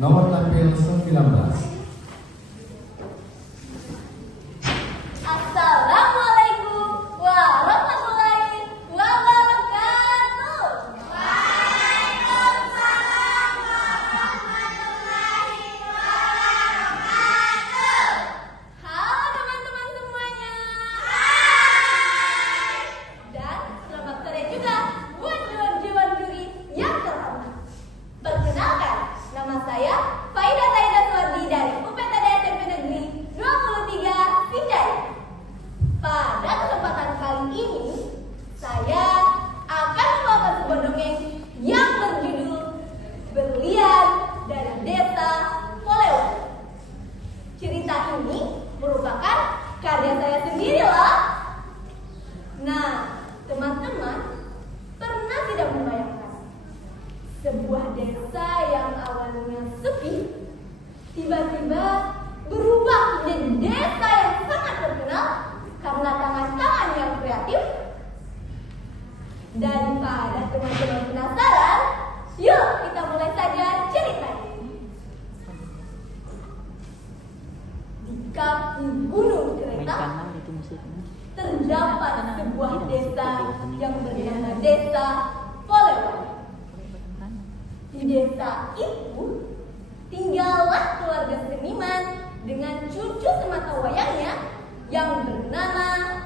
Nomor tampil 19. Assalamualaikum warahmatullahi wabarakatuh. Waalaikumsalam warahmatullahi wabarakatuh. Halo teman-teman semuanya. Hai. Dan selamat sore juga buat dewan juri yang terhormat. Perkenalkan, nama saya Faida Saida Suwardi dari UPTD SMP Negeri 23 Sindai. Pada kesempatan kali ini, saya akan membawakan sebuah dongeng yang berjudul Berlian dari Desa Polewali. Cerita ini merupakan karya saya sendiri loh. Nah, teman-teman pernah tidak membayangkan sebuah desa yang awalnya sepi tiba-tiba berubah menjadi desa yang sangat terkenal karena tangan-tangan yang kreatif? Daripada teman-teman penasaran, yuk kita mulai saja ceritanya. Di kaki gunung kereta terdapat sebuah desa yang bernama Desa Polewali. Di desa itu tinggallah keluarga seniman dengan cucu sematawayangnya yang bernama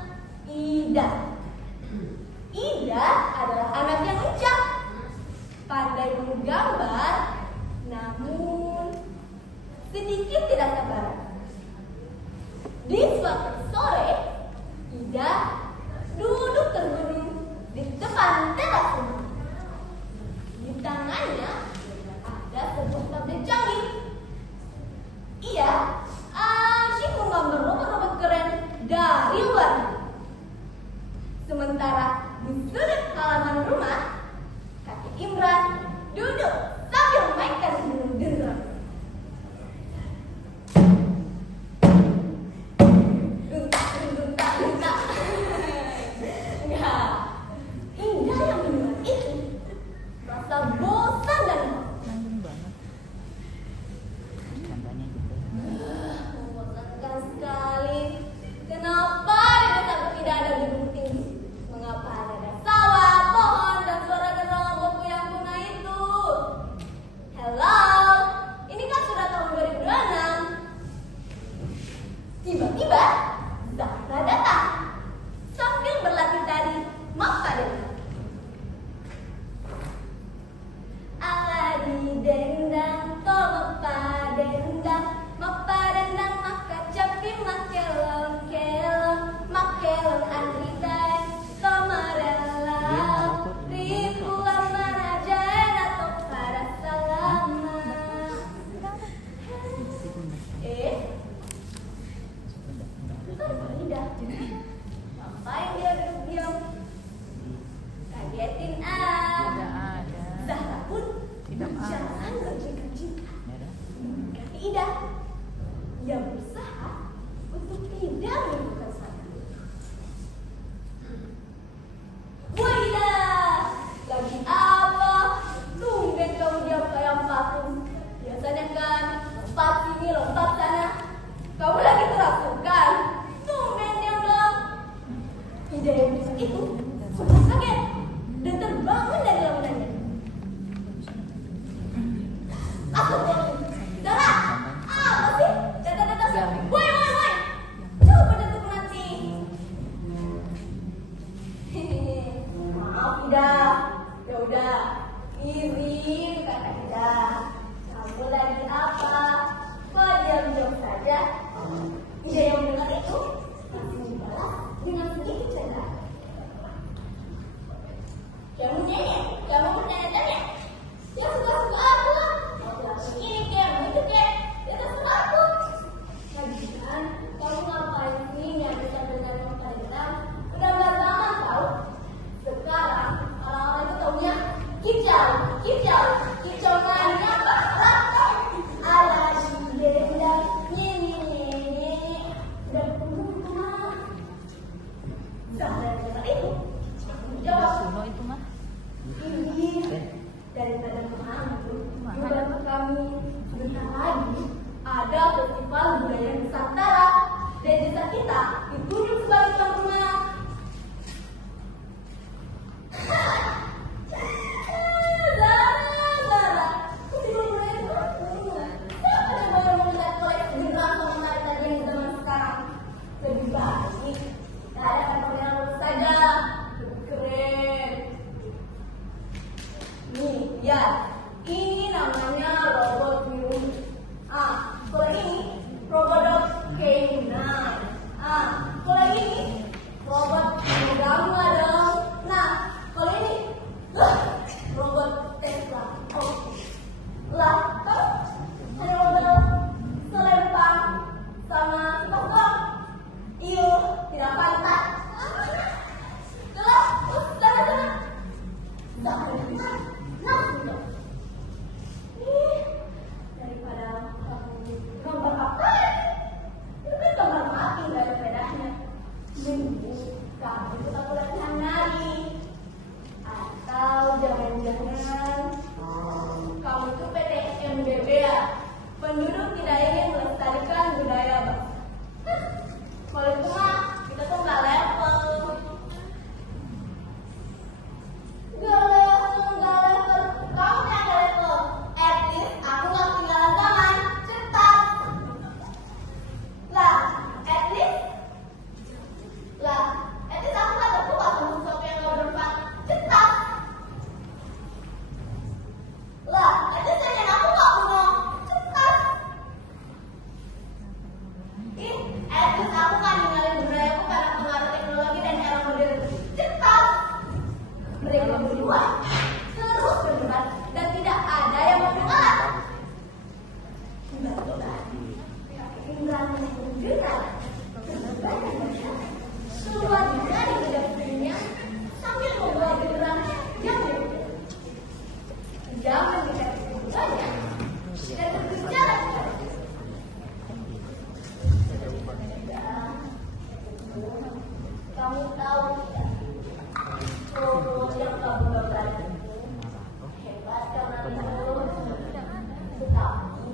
Ida. Ida adalah anak yang lincah, pandai menggambar, namun sedikit tidak sabar. Di suatu sore, Ida duduk termenung di depan teras rumah. Di tangannya ada sebuah tablet canggih. Ia asyik menggambar robot-robot keren dari luar. Sementara di sudut halaman rumah, kakek Imran duduk sambil Sebentar lagi ada festival budaya Nusantara dan desa kita ditunjuk sebagai tuan rumah. Ya, ini namanya robot Miumi. Kalau ini robot K9. Kalau ini robot Gamma dong. Nah, kalau ini robot Tesla. Lah, ada robot selempang sama kosong. Iyo, tidak pantas. Sana. Daripada kamu gambar apa? Itu kan gambar mati, gak ada bedanya. Mending kamu ikut aku latihan nari. Atau jangan-jangan kamu tuh PTMBB ya, penduduk tidak ingin melestarikan budaya bangsa. Kalau itu mah kita tuh nggak level. Gak level. Kamu yang gak level. At least aku gak ketinggalan zaman. Cepat. Lah, at least aku gak terbuka sama sesuatu yang gak bermanfaat. Cepat. Lah, at least aku gak kuno. Cepat. At least aku kan ninggalin budayaku karena pengaruh teknologi dan era modern. Cepat. Mereka berdua terus berdebat dan tidak ada yang mau mengalah. Tiba-tiba Imran mendengar keluar dari dapurnya sambil membawa genderang yang berbeda. Dia mendekati keduanya dan berbicara kepada kamu tahu tidak? Robot yang kamu gambar itu hebat karena itu, tetapi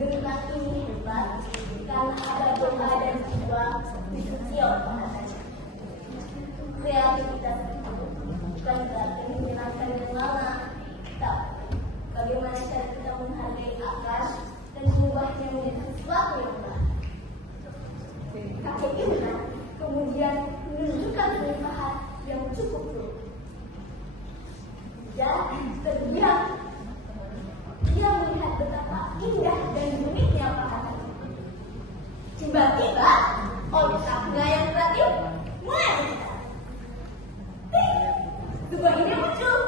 genderang ini hebat karena ada doa dan jiwa disuci oleh Tuhan. Kreativitas itu bukan berarti menyenangkan yang lama, tapi bagaimana cara kita menghargai akar dan mengubahnya menjadi sesuatu yang baru. Kakek Imran kemudian menunjukkan kelimpahan yang cukup luas. Dan terdiam. Dia melihat betapa indah dan uniknya paharan itu. Tiba-tiba, otaknya yang kreatif mulai berbicara. Sebuah ide muncul.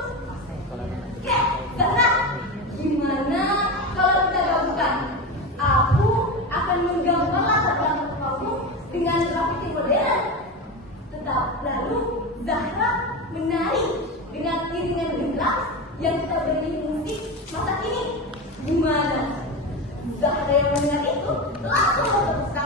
Karena gimana kalau kita gabungkan? Aku akan menggambar latar belakang kamu dengan grafiti modern. Tetap lalu Zahra menari dengan iringan genderang yang kita beri musik masa kini. Gimana? Zahra yang mendengar itu langsung berpesan.